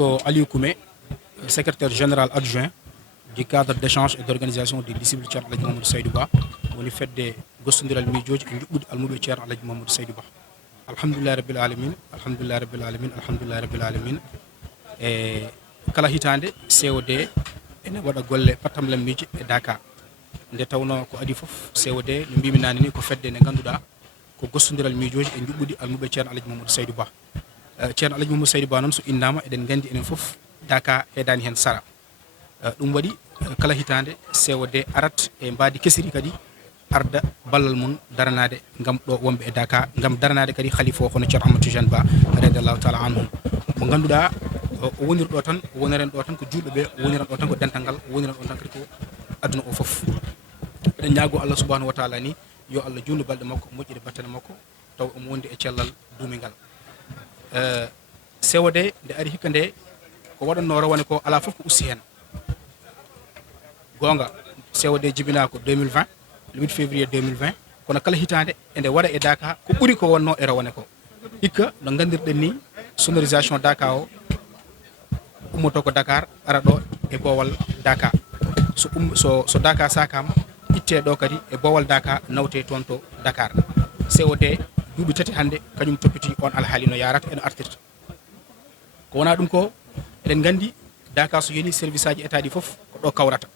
ko Aliou Koumé, secrétaire général adjoint du cadre d'échange et d'organisation des disciples Thierno Alaji Mamadou Seydou Ba woni fedde gostodiral miijoji e juɓɓude almuɓe Thierno Alaji Mamadou Seydou Ba. Alhamdulillahi rabbil alamin, alhamdulillahi rabbil alamin, alhamdulillahi rabbil alamin. E kala hitande COD ene waɗa golle pattam lammiji e Dakar nde tawno ko adi fof COD no mbimi nane ni ko fedde nde ganduɗa ko gostodiral miijoji e juɓɓude almuɓe Thierno Alaji Mamadou Seydou Ba. Thierno Alaji Mamadou Seydou Ba noon so innama eɗen gandi enen fof Dakar heedani hen sara. Ɗum waɗi kala hitande COD arat e mbadi kesiri kadi arda ballal mum daranade gam ɗo wonɓe e Dakar gam daranade kadi khalifa o hono Ceerno Amadou Tidiane Ba radiallahu taala anhu mo ganduɗa o woniri ɗo tan o woniren ɗo tan ko julɓe ɓe o woniren ɗo tan ko dental ngal o woniren ɗo tan kadi ko aduna o foof. Eɗen ñaago Allah subahanahu wa taala ni yo Allah jundu balɗe makko moƴƴire battane makko taw omo wondi e cellal duumingal. COD nde ari hikka nde ko waɗanno rawane ko ala fof ko ussi hen gonga. COD jibina ko 2020 le 8 février 2020 kono kala hitande ende waɗa e Dakar ko ɓuuri ko wonno e rawane ko hikka no gandirɗen ni sonorisation Dakar o ummoto ko Dakar ara ɗo e bowal Dakar so Dakar sakama itte ɗo kadi e bowal Dakar nawte toon to Dakar. COD duuɓi tati hande kañum toppiti on alhaali no yarata eno artirta ko wona ɗum ko eɗen gandi Dakar so yoni service aji état ɗi foof ko ɗo kawrata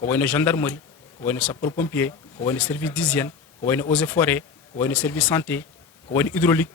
ko wayno gendarmerie ko wayno sapeur pompier ko wayno service d'hygiène ko wayno eaux et forêt ko wayno service santé ko wayno hydraulique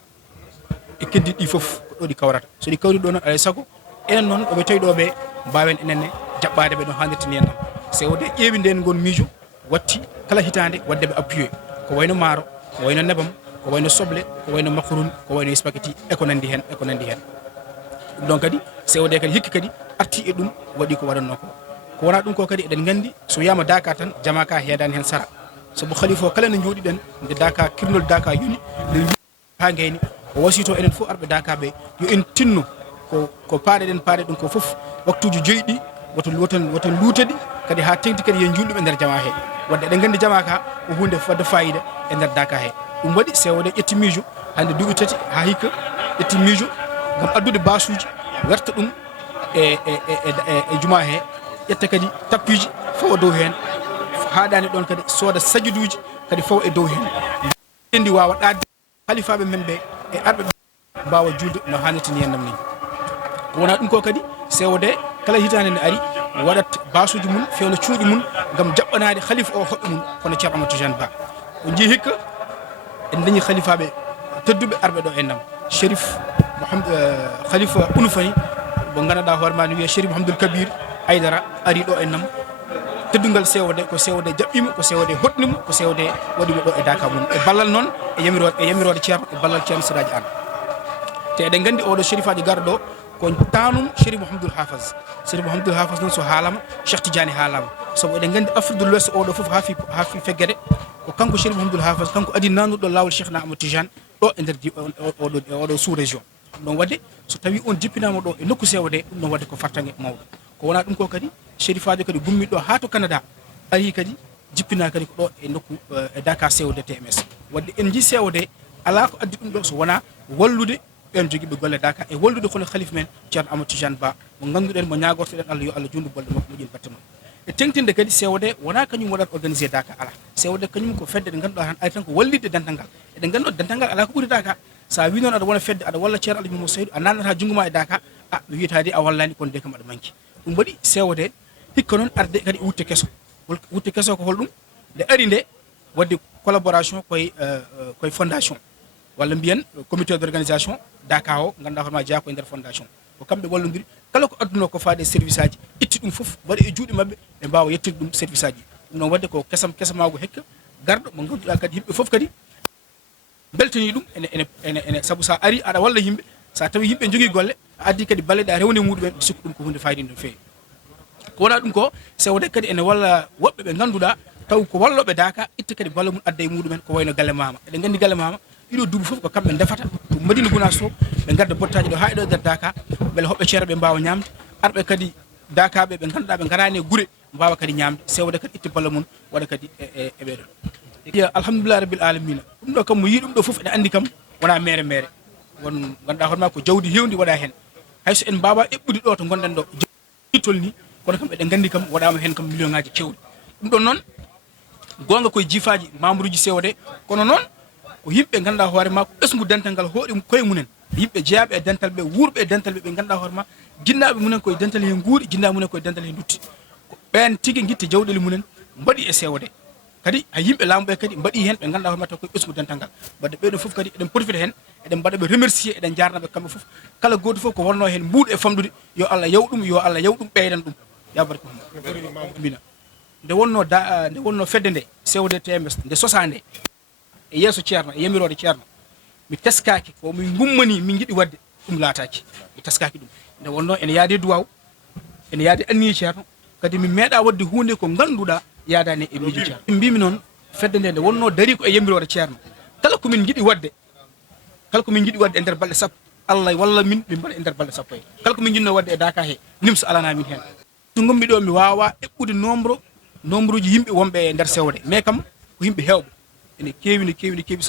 e keddiɗi ɗi foof ko ɗo ɗi kawrata so ɗi kawri ɗo noon alay saago enen noon ɗoɓe tawi ɗoɓe mbawen enenne jaɓɓade ɓe no hannirta ni en COD ƴeewi nden gon miijo watti kala hitande wadde ɓe appuyé ko wayno maaro ko wayno nebam ko wayno soble ko wayno makaroni ko wayno spaghetti e ko nandi hen ɗum ɗon kadi COD kadi hikki kadi arti e ɗum waɗi ko waɗanno ko wona ɗum ko kadi eɗen gandi so wiyama Dakar tan jama ka heedani hen sara sabu khalifa o kala no jooɗiɗen nde Dakar kirnol Dakar yoni nde ha gayni o wasito enen fof arɓe Dakar ɓe yo en tinno ko paaɗeɗen paade ɗum ko foof waktuji joyɗi woton luutedi kadi ha tengti kadi yen julɗuɓe nder jama he wadde eɗen gandi jama ka ko hunde wadde fayida e nder Dakar he ɗum waɗi COD ƴetti miijo hande duuɓi tati ha hikka ƴetti miijo gam addude basuji werta ɗum e juma he ƴetta kadi tappiji fawa dow hen haɗani ɗon kadi sooda sajuduji kadi fawa e dow hen endi wawa ɗadde halifaɓe men ɓe e arɓe mbawa julde no hannirta ni hennam ni ko wona ɗum ko kadi COD kala hitande ne ari waɗat basuji mum fewno cuuɗi mum gam jaɓɓanade khalifa o hoɓɓe mum kono Ceerno Amadou Tidiane Ba o jii hikka en dañi khalifaɓe tedduɓe arɓe ɗo ennam Chérif khalifa Unufani mo ganduɗa hoore ma no wiye Chérif Mouhamadoul Kabir Aydara ari ɗo ennam teddugal COD ko COD jaɓɓimo ko COD hoɗnimo ko COD waɗimo ɗo e Dakar mum e ballal noon e yamirode Ceerno e ballal Ceerno Siraji Anne te eɗen gandi oɗo chérifaji garɗo ɗo ko tanum Chérif Mouhamadoul Hafaz Chérif Mouhamadoul Hafaz noon so haalama Cheikh Tidiane haalama sabu eɗen gandi Afrique de l'Ouest oɗo foof ha fi feggede ko kanko Chérif Mouhamadoul Hafaz kanko adi nannuɗo lawol Cheikh na Amadou Tidiane ɗo e nder oɗo sous région ɗum ɗon wadde so tawi on jippinama ɗo e nokku COD ɗum ɗon wadde ko fartange mawɗo ko wona ɗum ko kadi chérifajo kadi gummi ɗo ha to Canada ari kadi jippina kadi ko ɗo e nokku e Dakar COD TMS wadde en ji COD ala ko addi ɗum ɗo so wona wallude ɓen joguiɓe golle Dakar e wallude kono khalife men Ceerno Amadou Tidiane Ba mo ganduɗen mo ñagortoɗen Allah yo Allah jundu bolɗe makko moƴƴin batte makko e tengtinde kadi COD wona kañum waɗat organisé Dakar ala COD kañum ko fedde ɗe ganduɗa tan ari tan ko wallidde dental ngal eɗen ganduɗo dental ngal ala ko ɓuuri Dakar sa wi noon aɗa wona fedde aɗa walla Ceerno Alaji Mamadou Seydou a nannata jungo ma e Dakar mi wiyatadi a wallani kono de kam aɗa manki ɗum waɗi COD hikka noon arde kadi wutte kesso ko holɗum nde ari nde wadde collaboration koye fondation walla mbiyen comité d' organisation Dakar o ganduɗa hoorema jeeya koye nder fondation ko kamɓe wallodiri kala ko adduno ko faade service aji itti ɗum foof waɗa e juuɗe mabɓe ɓe mbawa yettude ɗum service aji ɗum noon wadde ko kesamago hekka garɗo mo ganduɗa kadi yimɓe foof kadi beltani ɗum ene saabu sa ari aɗa walla yimɓe sa tawi yimɓe jogui golle a addi kadi balleɗe a rewne muɗumen ɓe sikku ɗum ko hunde fayida no feewi ko wona ɗum ko COD kadi ene walla woɓɓe ɓe ganduɗa taw ko walloɓe Dakar itta kadi balla mum adda e muɗumen ko wayno galle mama eɗen gandi galle mama ɗiɗo duuɓi foof ko kamɓe defata ko Madina Gounass to ɓe gadda bottaji ɗo ha ɗo nder Dakar beele hoɓɓe ceerno ɓe mbawa ñamde arɓe kadi Dakar ɓe ganduɗa ɓe garani e guure mbawa kadi ñamde COD kadi itta balla mum waɗa kadi e ɓeɗon alhamdulillah rabbil alamina ɗum ɗo kam mo yi ɗum ɗo foof ene andi kam wona mere won ganduɗa hoorema ko jawdi hewndi waɗa hen hayso en mbawa eɓɓude ɗo to gonɗen ɗo tolni kono kam eɗen gandi kam waɗama hen kam million ngaji kewɗi ɗum ɗon noon gonga koye jifaji membre uji COD kono noon ko yimɓe ganduɗa hoore ma ko ɓesgu dental ngal hooɗi koye munen yimɓe jeeyaɓe e dental ɓe wurɓe e dental ɓe ganduɗa hoore ma jinnaɓe munen koye dental he guuri jinnaɓe munen koye dental he dutti ko ɓen tigui guitte jawɗele munen mbaɗi e COD kadi hay yimɓe laamuɓe kadi mbaɗi hen ɓe ganduɗa hoore ma taw koye ɓesgu dental ngal wadde ɓeɗo foof kadi eɗen profita hen eɗen mbaɗaɓe remercier eɗen jarnaɓe kamɓe foof kala goto foof ko wonno hen mbuuɗo e famɗude yo Allah yaw ɗum yo Allah yaw ɗum ɓeydan ɗum ya barka amina nde wonno fedde nde COD TMS nde sosande e yeeso ceerno e yamirode ceerno mi teskaki ko min gummani min jiiɗi wadde ɗum laataki mi teskaki ɗum nde wonno ene yaade duwaw ene yaade anniye ceerno kadi mi meeɗa wadde hunde ko ganduɗa yaadani e miijo ceerno mbimi noon fedde nde wonno dari ko e yamirode ceerno kala komin jiiɗi wadde e nder balɗe sappo Allah walla min min mbaɗa e nder balɗe sappo kala komin jinno wadde e Dakar he nimso alana min hen to gommi ɗo mi wawa eɓɓude nombre uji yimɓe wonɓe e nder COD mais kam ko yimɓe hewɓe ene keewi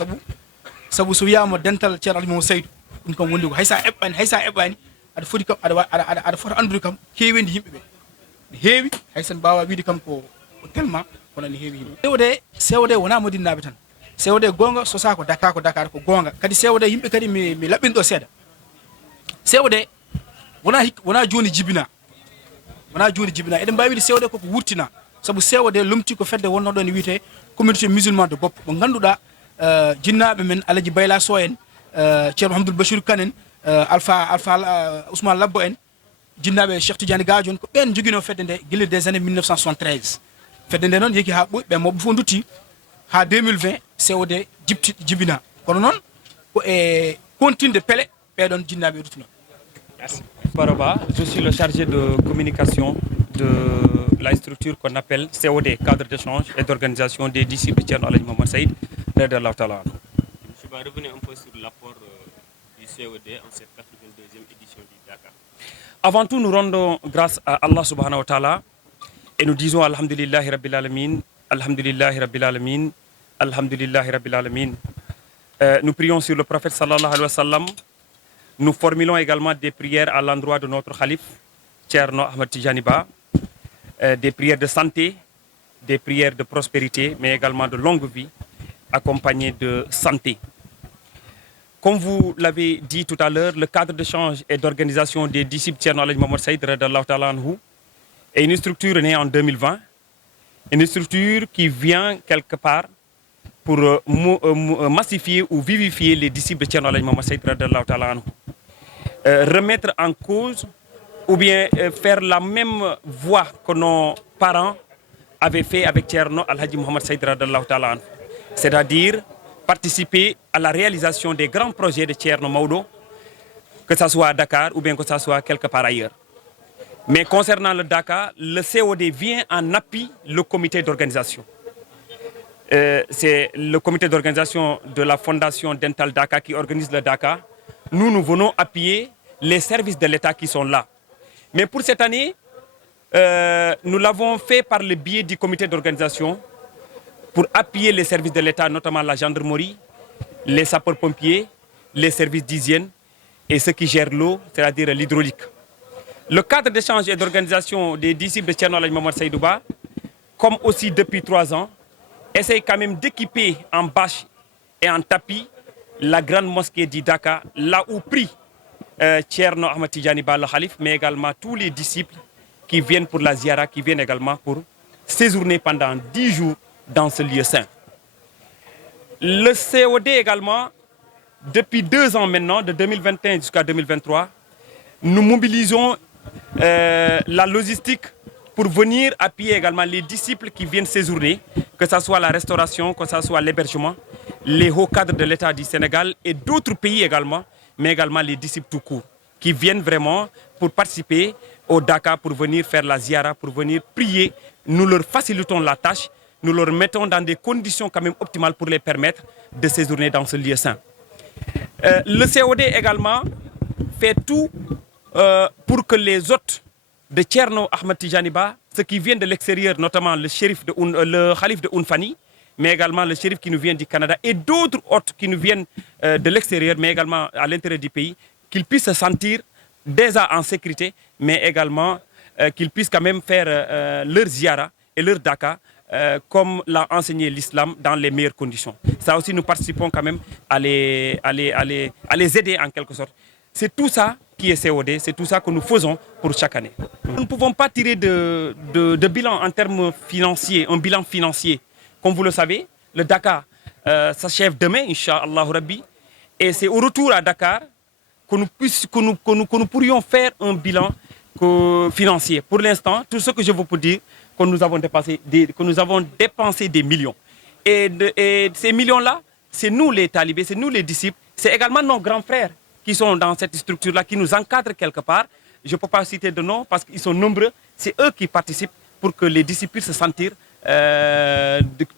sabu so wiyama dental ceerno Alhaji Mamadou Saydou ɗum kam wondi ko haysa eɓɓani aɗa foti kam aɗa fota andude kam keewende yimɓeɓe ne heewi haysan mbawa wiide kam ko tellement kono ne heewi yimɓe COD wona Madinaɓe tan COD gonga sosa ko Dakar ko gonga kadi COD yimɓe kadi mi laɓɓin ɗo seeɗa COD wona joni jibina eɗen mbawi wiide COD koko wurtina sabu COD lomti ko fedde wonno ɗo ne wiyete communauté musulman de Bopp mo ganduɗa jinnaɓe men Alaji Bayla Sow en ceerno Hamdoul Bachir Kane en Alpha Ousmane Labbo en jinnaɓe Cheikh Tidiane Gadio en ko ɓen joguino fedde nde guila des années 1973 fedde nde noon yeeki ha ɓoyi ɓe moɓe fof dutti ha 2020 COD jibina kono noon ko e continde pele ɓeɗon jinnaɓe duttino. Merci. Baroba, je suis le chargé de communication de la structure qu'on appelle COD, cadre d'échange et d'organisation des disciples de Thierno Alhaji Mamadou Saïd, radiyallahu ta'ala anhu. Je vais revenir un peu sur l'apport du COD en cette 82e édition du Dakar. Avant tout, nous rendons grâce à Allah subhanahu wa ta'ala et nous disons Alhamdulillahi Rabbil Alamin, Alhamdulillahi Rabbil Alamin, Alhamdulillahi Rabbil Alamin. Nous prions sur le prophète sallallahu alayhi wa sallam. Nous formulons également des prières à l'endroit de notre calife, Thierno Ahmed Tidjani Ba, des prières de santé, des prières de prospérité, mais également de longue vie, accompagnées de santé. Comme vous l'avez dit tout à l'heure, le cadre d'échange et d'organisation des disciples Thierno Alhaji Mamadou Saïd radiyallahu ta'ala anhu est une structure née en 2020, une structure qui vient quelque part pour massifier ou vivifier les disciples de Thierno Alhaji Mamadou Saïd radiyallahu ta'ala anhu. Remettre en cause ou bien faire la même voie que nos parents avaient fait avec Thierno Alhaji Mamadou Saïd radiyallahu ta'ala anhu. C'est-à-dire participer à la réalisation des grands projets de Thierno Maodo, que ce soit à Dakar ou bien que ce soit quelque part ailleurs. Mais concernant le Dakar, le COD vient en appui le comité d'organisation. C'est le comité d'organisation de la Fondation Dental Dakar qui organise le Dakar. Nous venons appuyer les services de l'État qui sont là. Mais pour cette année, nous l'avons fait par le biais du comité d'organisation pour appuyer les services de l'État, notamment la gendarmerie, les sapeurs-pompiers, les services d'hygiène et ceux qui gèrent l'eau, c'est-à-dire l'hydraulique. Le cadre d'échange et d'organisation des disciples de Thierno Alhaji Mamadou Saïdou Ba, comme aussi depuis 3 ans, essaye quand même d'équiper en bâche et en tapis la grande mosquée du Dakar, là où prie Thierno Ahmed Tidjani Ba, le Khalif, mais également tous les disciples qui viennent pour la ziara, qui viennent également pour séjourner pendant 10 jours dans ce lieu saint. Le COD également, depuis 2 ans maintenant, de 2021 jusqu'à 2023, nous mobilisons la logistique pour venir appuyer également les disciples qui viennent séjourner, que ce soit la restauration, que ce soit l'hébergement, les hauts cadres de l'État du Sénégal et d'autres pays également, mais également les disciples tout court, qui viennent vraiment pour participer au Dakar, pour venir faire la ziara, pour venir prier. Nous leur facilitons la tâche, nous leur mettons dans des conditions quand même optimales pour les permettre de séjourner dans ce lieu saint. Le COD également fait tout pour que les hôtes de Thierno Ahmed Tidjani Ba, ceux qui viennent de l'extérieur, notamment le Khalif de Ounfani, mais également le shérif qui nous vient du Canada et d'autres hôtes qui nous viennent de l'extérieur, mais également à l'intérieur du pays, qu'ils puissent se sentir déjà en sécurité, mais également qu'ils puissent quand même faire leur ziara et leur daka comme l'a enseigné l'islam dans les meilleures conditions. Ça aussi, nous participons quand même à les aider en quelque sorte. C'est tout ça qui est COD, c'est tout ça que nous faisons pour chaque année. Nous ne pouvons pas tirer de bilan en termes financiers, un bilan financier. Comme vous le savez, le Dakar s'achève demain, Inch'Allah Rabbi, et c'est au retour à Dakar que nous pourrions faire un bilan financier. Pour l'instant, tout ce que je veux vous dire, que nous avons dépensé des millions. Et ces millions-là, c'est nous les talibés, c'est nous les disciples, c'est également nos grands frères qui sont dans cette structure-là, qui nous encadrent quelque part. Je ne peux pas citer de nom parce qu'ils sont nombreux. C'est eux qui participent pour que les disciples puissent se sentir,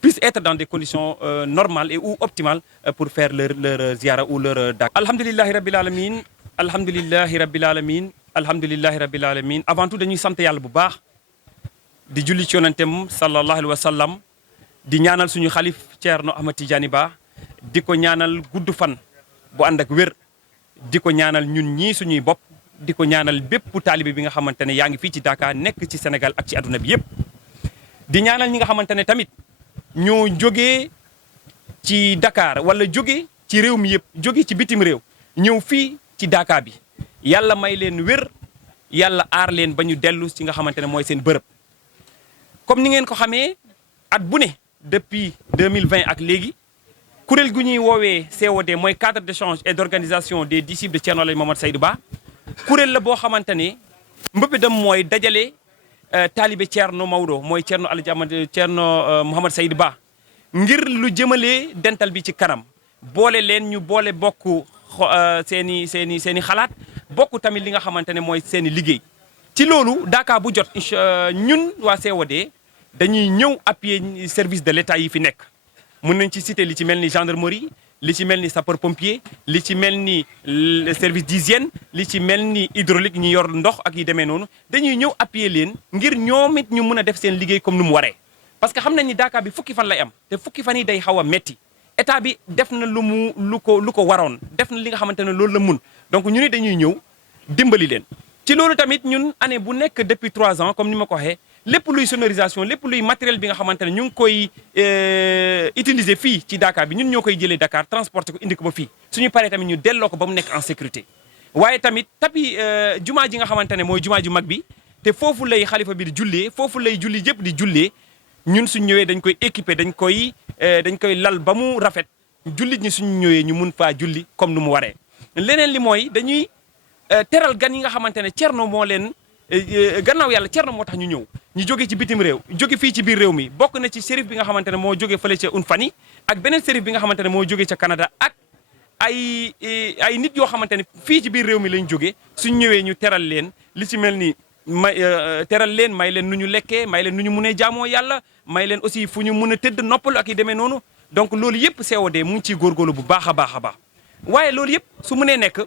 puissent être dans des conditions normales et ou optimales pour faire leur ziara ou leur dak. Alhamdulillahi Rabbil Alamin, Alhamdulillahi Rabbil Alamin, Alhamdulillahi Rabbil Alamin. Avant tout, dañuy sant Yàlla bu baax di julli ci yonentem sallallahu alayhi wa sallam di ñaanal suñu xalif Thierno Ahmed Tidiane Ba di ko ñaanal gudd fan bu ànd ak wér di ko ñaanal ñun ñii suñuy bopp di ko ñaanal bépp taalibe bi nga xamante ne yaa ngi fii ci Dakar nekk ci Sénégal ak ci àdduna bi yëpp. di ñaanal ñi nga xamante ne tamit ñoo jógee ci Dakar wala jóge ci réew mi yëpp jóge ci bitim réew ñëw fii ci Dakar bi yàlla may leen wér yàlla aar leen ba ñu dellu ci nga xamante ne mooy seen bërëb. comme ni ngeen ko xamee at bu ne depuis 2020 ak léegi kuréel gu ñuy woowee COD mooy cadre d'échange et d'organisation des disciples de Thierno Alaji Mohamed Saïdou Ba kuréel la boo xamante ne mbëbëdam mooy dajale taalibe Thierno Maodo mooy Thierno Mohamed Saïdou Ba ngir lu jëmalee dental bi ci kanam boole leen ñu boole bokk seeni xalaat bokk tamit li nga xamante ne mooy seeni liggéey. ci loolu Dakar bu jot ñun waa COD dañuy ñëw appuyer service de l'État yi fi nekk mën nañ ci citer li ci mel ni gendarmerie li ci mel ni sapeur pompier li ci mel ni service d'hygiène li ci mel ni hydraulique ñi yor ndox ak yi demee noonu dañuy ñëw appuyer leen ngir ñoom it ñu mën a def seen liggéey comme ni mu waree. parce que xam nañ ni Dakar bi fukki fan lay am te fukki fan yi day xaw a metti état bi def na lu ko waroon def na li nga xamante ne loolu la mun donc ñu ni dañuy ñëw dimbali leen. ci loolu tamit ñun année bu nekk depuis 3 ans comme ni ma ko waxee lépp luy sonorisation lépp luy matériel bi nga xamante ne ñu ngi koy utiliser fii ci Dakar bi ñun ñoo koy jëlee Dakar transporter ko indi ko ba fii suñu paree tamit ñu delloo ko ba mu nekk en sécurité. waaye tamit tapi jumaa ji nga xamante ne mooy jumaa ju mag bi te foofu lay xalifa bi di jullee foofu lay julli yëpp di jullee ñun suñ ñëwee dañ koy équiper dañ koy lal ba mu rafet jullit ñi suñu ñëwee ñu mun faa julli comme nu mu waree. leneen li mooy dañuy teral gan yi nga xamante ne Thierno moo leen gannaaw yàlla Thierno moo tax ñu ñëw ñu jóge ci bitim réew jóge fii ci biir réew mi bokk na ci shérif bi nga xamante ne moo jóge fële ca Unfani ak beneen shérif bi nga xamante ne moo jóge ca Canada ak ay nit yoo xamante ne fii ci biir réew mi lañ jóge suñ ñëwee ñu teral leen li ci mel ni teral leen may leen nu ñu lekkee may leen nu ñu mënee jaamoo yàlla may leen aussi fu ñu mën a tëdd noppalu ak yi demee noonu donc loolu yëpp COD mu ngi ciy góorgóorlu bu baax a baax a baax waaye loolu yëpp su mënee nekk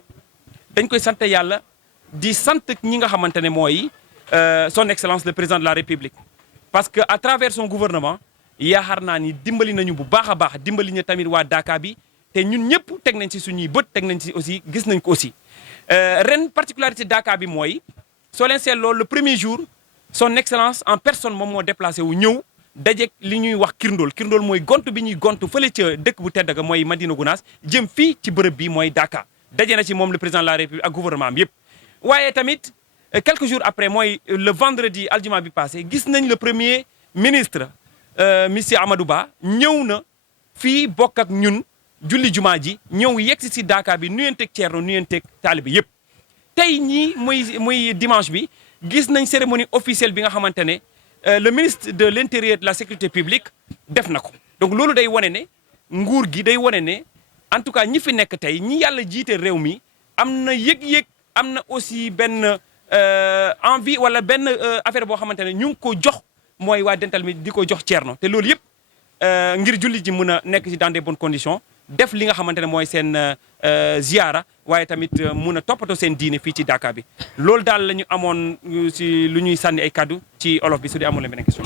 dañ koy sant yàlla di sant ñi nga xamante ne mooy son excellence le président de la république parce que à travers son gouvernement yaakaar naa ni dimbali nañu bu baax a baax dimbali ñu tamit waa Dakar bi te ñun ñëpp teg nañ ci suñuy bët teg nañ ci aussi gis nañ ko aussi ren particularité Dakar bi mooy soo leen seetloo le premier jour son excellence en personne moom moo déplacé wu ñëw dajeeg li ñuy wax kirndool mooy gont bi ñuy gont fële ca dëkk bu tedd ga mooy Madina Gounass jëm fii ci bërëb bi mooy Dakar daje na ci moom le président de la république ak gouvernement am yëpp. waaye tamit quelques jours après mooy le vendredi aljuma bi passé gis nañ le premier ministre monsieur Amadou Ba ñëw na fii bokk ak ñun julli jumaa ji ñëw yegsi si Dakar bi nuyenteeg Thierno nuyenteeg taalibe yëpp. tey ñii muy dimanche bi gis nañ cérémonie officielle bi nga xamante ne le ministre de l'intérieur de la sécurité publique def na ko donc loolu day wane ne nguur gi day wane ne en tout cas ñi fi nekk tey ñi yàlla jiite réew mi am na yëg-yëg am na aussi benn envie wala benn affaire boo xamante ne ñu ngi ko jox mooy waa dental mi di ko jox Thierno te loolu yëpp ngir jullit ji mën a nekk ci dans des bonnes conditions def li nga xamante ne mooy seen ziara waaye tamit mun a toppatoo seen diine fii ci Dakar bi loolu daal la ñu amoon si lu ñuy sànni ay kaddu ci olof bi su dee amul leen beneen question.